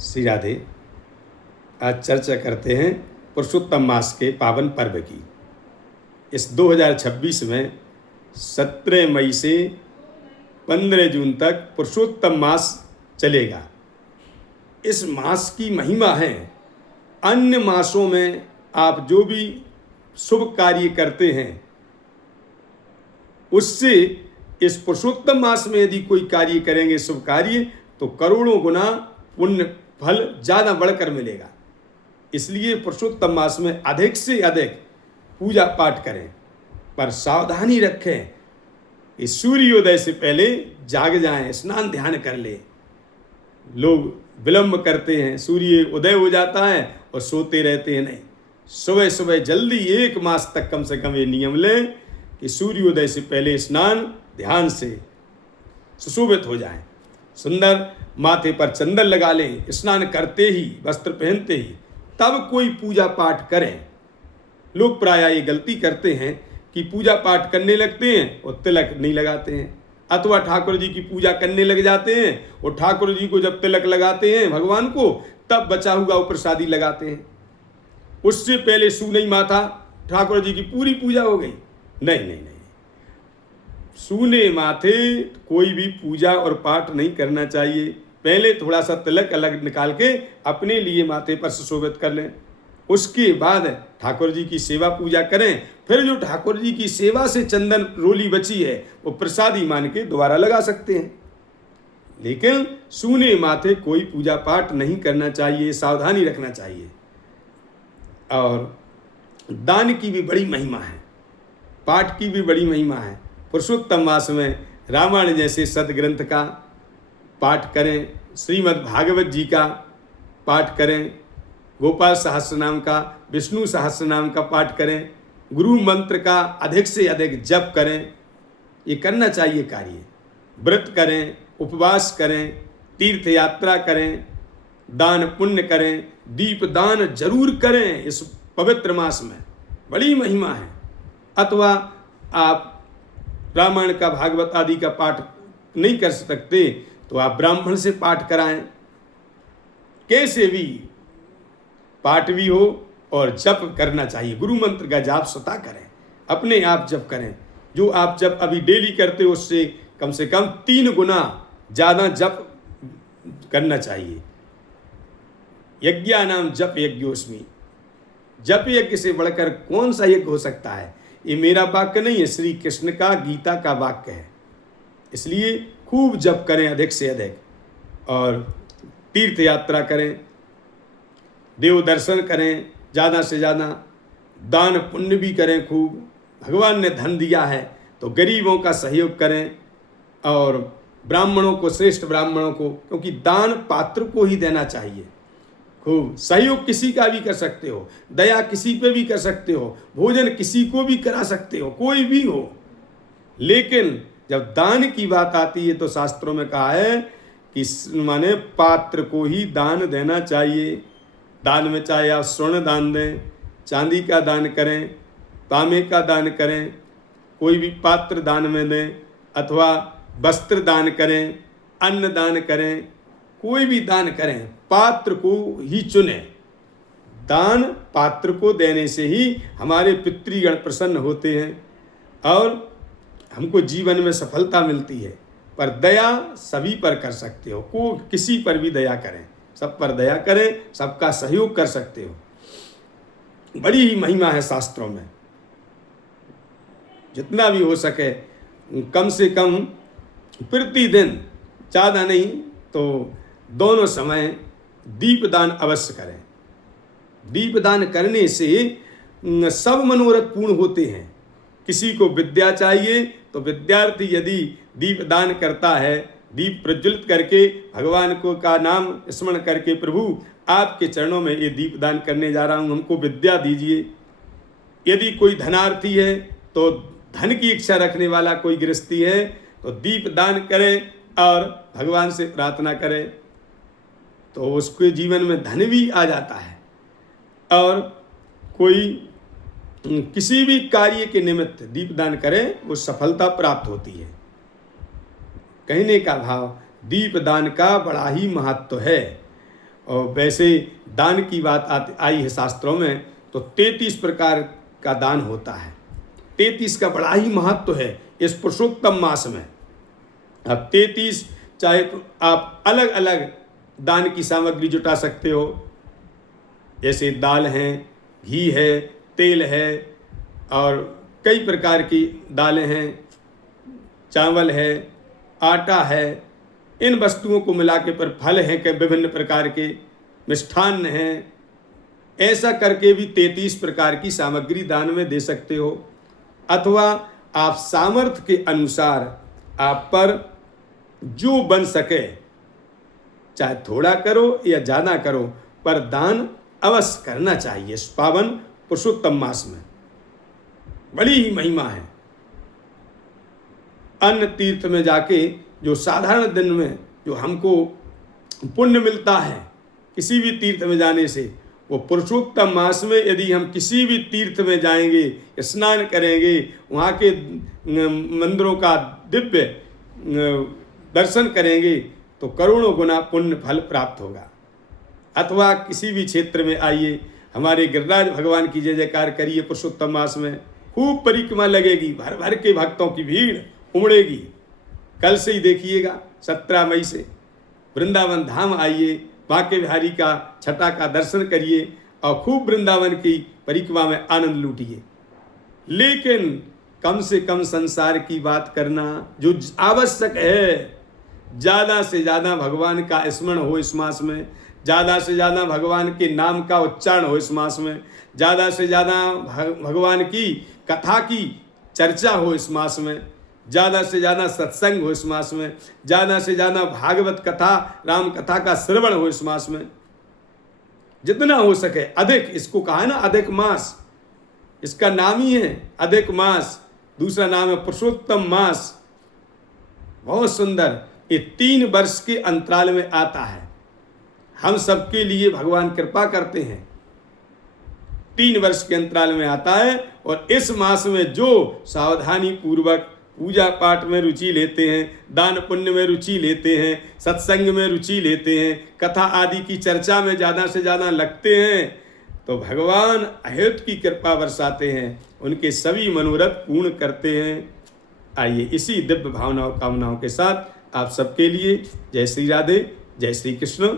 श्री राधे। आज चर्चा करते हैं पुरुषोत्तम मास के पावन पर्व की। इस 2026 में 17 मई से 15 जून तक पुरुषोत्तम मास चलेगा। इस मास की महिमा है, अन्य मासों में आप जो भी शुभ कार्य करते हैं उससे इस पुरुषोत्तम मास में यदि कोई कार्य करेंगे शुभ कार्य तो करोड़ों गुना पुण्य फल ज़्यादा बढ़कर मिलेगा। इसलिए पुरुषोत्तम मास में अधिक से अधिक पूजा पाठ करें, पर सावधानी रखें कि सूर्योदय से पहले जाग जाएं, स्नान ध्यान कर ले। लोग विलंब करते हैं, सूर्य उदय हो जाता है और सोते रहते हैं। नहीं, सुबह सुबह जल्दी 1 मास तक कम से कम ये नियम लें कि सूर्योदय से पहले स्नान ध्यान से सुशोभित हो जाएं। सुंदर माथे पर चंदन लगा लें, स्नान करते ही वस्त्र पहनते ही तब कोई पूजा पाठ करें। लोग प्रायः ये गलती करते हैं कि पूजा पाठ करने लगते हैं और तिलक नहीं लगाते हैं, अथवा ठाकुर जी की पूजा करने लग जाते हैं और ठाकुर जी को जब तिलक लगाते हैं भगवान को तब बचा हुआ वो प्रसादी लगाते हैं। उससे पहले सूनई माथा ठाकुर जी की पूरी पूजा हो गई। नहीं नहीं नहीं, सूने माथे कोई भी पूजा और पाठ नहीं करना चाहिए। पहले थोड़ा सा तिलक अलग निकाल के अपने लिए माथे पर सुशोभित कर लें, उसके बाद ठाकुर जी की सेवा पूजा करें। फिर जो ठाकुर जी की सेवा से चंदन रोली बची है वो प्रसादी मान के दोबारा लगा सकते हैं, लेकिन सूने माथे कोई पूजा पाठ नहीं करना चाहिए, सावधानी रखना चाहिए। और दान की भी बड़ी महिमा है, पाठ की भी बड़ी महिमा है। पुरुषोत्तम मास में रामायण जैसे सदग्रंथ का पाठ करें, श्रीमद् भागवत जी का पाठ करें, गोपाल सहस्त्र नाम का, विष्णु सहस्त्र नाम का पाठ करें, गुरु मंत्र का अधिक से अधिक जप करें। ये करना चाहिए कार्य। व्रत करें, उपवास करें, तीर्थ यात्रा करें, दान पुण्य करें, दीप दान जरूर करें। इस पवित्र मास में बड़ी महिमा है। अथवा आप रामायण का, भागवत आदि का पाठ नहीं कर सकते तो आप ब्राह्मण से पाठ कराएं। कैसे भी पाठ भी हो और जप करना चाहिए। गुरु मंत्र का जाप स्वतः करें, अपने आप जप करें। जो आप जप अभी डेली करते हो उससे कम से कम 3 गुना ज़्यादा जप करना चाहिए। यज्ञानाम जप यज्ञोस्मि, जप यज्ञ से बढ़कर कौन सा यज्ञ हो सकता है। ये मेरा वाक्य नहीं है, श्री कृष्ण का, गीता का वाक्य है। इसलिए खूब जप करें अधिक से अधिक, और तीर्थ यात्रा करें, देव दर्शन करें ज़्यादा से ज़्यादा, दान पुण्य भी करें खूब। भगवान ने धन दिया है तो गरीबों का सहयोग करें, और ब्राह्मणों को, श्रेष्ठ ब्राह्मणों को, क्योंकि दान पात्र को ही देना चाहिए। खूब सहयोग किसी का भी कर सकते हो, दया किसी पे भी कर सकते हो, भोजन किसी को भी करा सकते हो, कोई भी हो। लेकिन जब दान की बात आती है तो शास्त्रों में कहा है कि माने पात्र को ही दान देना चाहिए। दान में चाहे आप स्वर्ण दान दें, चांदी का दान करें, तांबे का दान करें, कोई भी पात्र दान में दें, अथवा वस्त्र दान करें, अन्न दान करें, कोई भी दान करें, पात्र को ही चुने। दान पात्र को देने से ही हमारे पितृगण प्रसन्न होते हैं और हमको जीवन में सफलता मिलती है। पर दया सभी पर कर सकते हो, को किसी पर भी दया करें, सब पर दया करें, सबका सहयोग कर सकते हो। बड़ी ही महिमा है शास्त्रों में। जितना भी हो सके कम से कम प्रतिदिन, ज़्यादा नहीं तो दोनों समय दीपदान अवश्य करें। दीपदान करने से सब मनोरथ पूर्ण होते हैं। किसी को विद्या चाहिए तो विद्यार्थी यदि दीपदान करता है, दीप प्रज्वलित करके भगवान को का नाम स्मरण करके, प्रभु आपके चरणों में ये दीपदान करने जा रहा हूँ, हमको विद्या दीजिए। यदि कोई धनार्थी है तो धन की इच्छा रखने वाला कोई गृहस्थी है तो दीपदान करें और भगवान से प्रार्थना करें तो उसके जीवन में धन भी आ जाता है। और कोई किसी भी कार्य के निमित्त दीपदान करें वो सफलता प्राप्त होती है। कहने का भाव, दीपदान का बड़ा ही महत्व है और वैसे दान की बात आई है शास्त्रों में, तो 33 प्रकार का दान होता है। 33 का बड़ा ही महत्व है इस पुरुषोत्तम मास में। अब 33 चाहे तो आप अलग अलग दान की सामग्री जुटा सकते हो, जैसे दाल है, घी है, तेल है, और कई प्रकार की दालें हैं, चावल है, आटा है, इन वस्तुओं को मिला के, पर फल हैं के विभिन्न प्रकार के, मिष्ठान्न हैं, ऐसा करके भी 33 प्रकार की सामग्री दान में दे सकते हो। अथवा आप सामर्थ्य के अनुसार आप पर जो बन सके, चाहे थोड़ा करो या ज़्यादा करो, पर दान अवश्य करना चाहिए। इस पावन पुरुषोत्तम मास में बड़ी ही महिमा है। अन्य तीर्थ में जाके जो साधारण दिन में जो हमको पुण्य मिलता है किसी भी तीर्थ में जाने से, वो पुरुषोत्तम मास में यदि हम किसी भी तीर्थ में जाएंगे, स्नान करेंगे, वहाँ के मंदिरों का दिव्य दर्शन करेंगे, तो करोड़ों गुना पुण्य फल प्राप्त होगा। अथवा किसी भी क्षेत्र में आइए, हमारे गिरिराज भगवान की जय जयकार करिए। पुरुषोत्तम मास में खूब परिक्रमा लगेगी, भर भर के भक्तों की भीड़ उमड़ेगी। कल से ही देखिएगा, 17 मई से वृंदावन धाम आइए, बांके बिहारी का छटा का दर्शन करिए और खूब वृंदावन की परिक्रमा में आनंद लूटिए। लेकिन कम से कम संसार की बात करना जो आवश्यक है, ज़्यादा से ज़्यादा भगवान का स्मरण हो इस मास में, ज़्यादा से ज़्यादा भगवान के नाम का उच्चारण हो इस मास में, ज़्यादा से ज़्यादा भगवान की कथा की चर्चा हो इस मास में, ज़्यादा से ज़्यादा सत्संग हो इस मास में, ज़्यादा से ज़्यादा भागवत कथा, राम कथा का श्रवण हो इस मास में। जितना हो सके अधिक, इसको कहा है ना अधिक मास, इसका नाम ही है अधिक मास, दूसरा नाम है पुरुषोत्तम मास। बहुत सुंदर, ये 3 वर्ष के अंतराल में आता है। हम सबके लिए भगवान कृपा करते हैं, 3 वर्ष के अंतराल में आता है। और इस मास में जो सावधानी पूर्वक पूजा पाठ में रुचि लेते हैं, दान पुण्य में रुचि लेते हैं, सत्संग में रुचि लेते हैं, कथा आदि की चर्चा में ज़्यादा से ज़्यादा लगते हैं, तो भगवान अहेतु की कृपा बरसाते हैं, उनके सभी मनोरथ पूर्ण करते हैं। आइए इसी दिव्य भावनाओं कामनाओं के साथ आप सबके लिए जय श्री राधे, जय श्री कृष्ण।